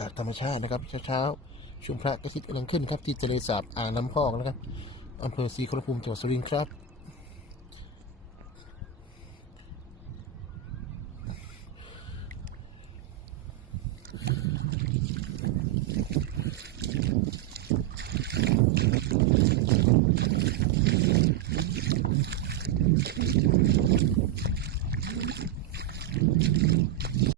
ากาศธรรมชาตินะครับเช้าๆช่วงพระอาทิตย์กำลังขึ้นครับที่ทะเลสาบอ่างน้ำพอกนะครับอำเภอศรีขอรภูมิจังหวัดสุรินทร์ครับ